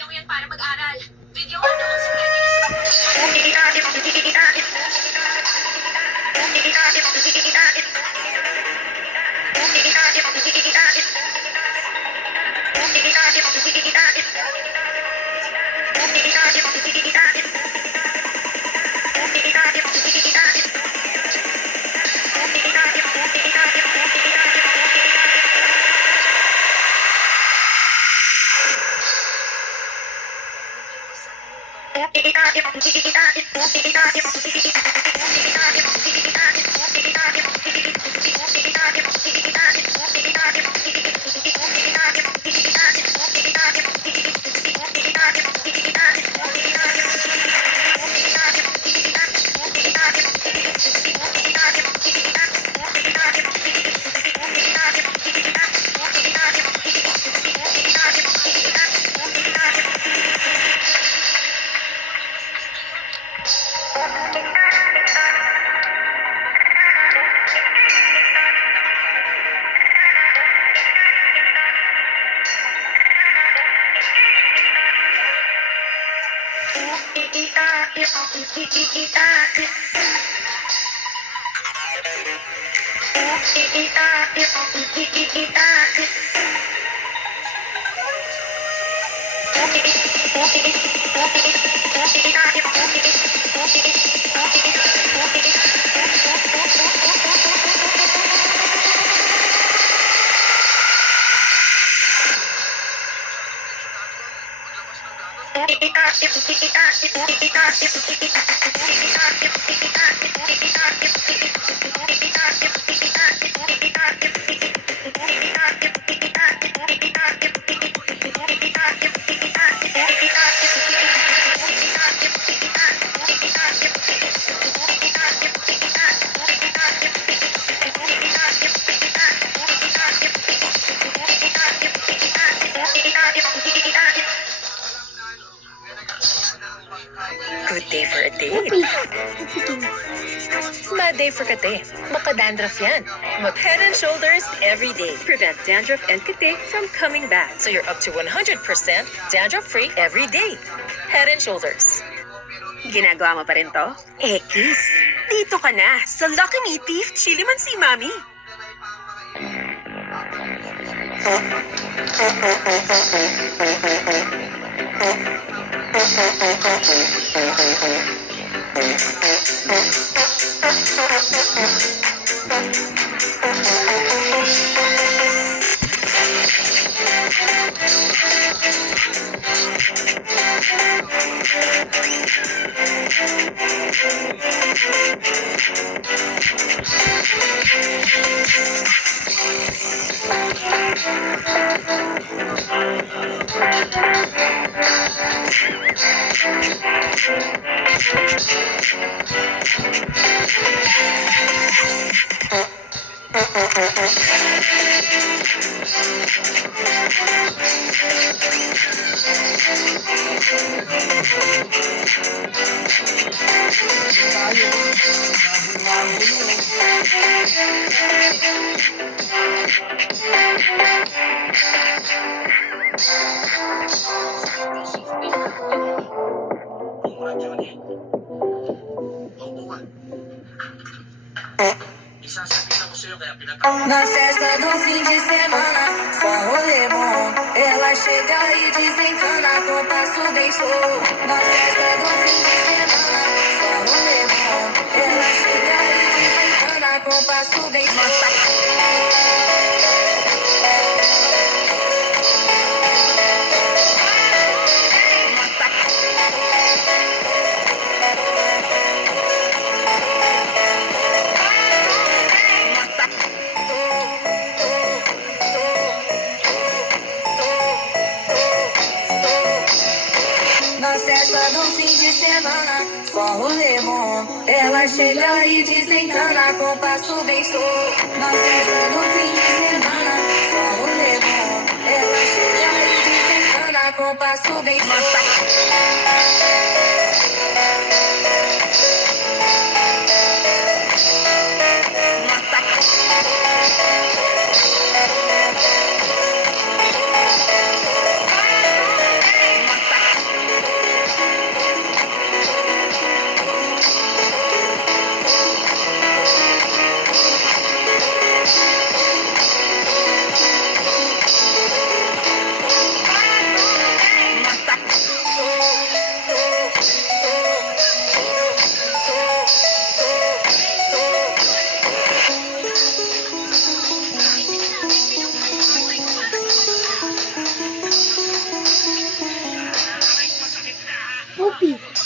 Yung yan para mag-aral. Video ano ang security Good day for a date. Bad day for kate. Baka dandruff yan. Mag Head and Shoulders every day. Prevent dandruff and kate from coming back. So you're up to 100% dandruff-free every day. Head and Shoulders. Ginagawa mo pa rin to? Kiss. Dito ka na sa Lucky Me Beef Chili Mansi Mami. Na festa do fim de semana, só rolê bom. Ela chega e desencana com passo bem show. Na festa do fim de semana, só rolê bom. Ela chega e desencana com passo bem show. Na festa do fim de semana, só rolê bom. Ela chega e desencana com passo bem show. Na festa do fim de semana, só rolê bom. Ela chega e desencana com passo bem show. Shopee.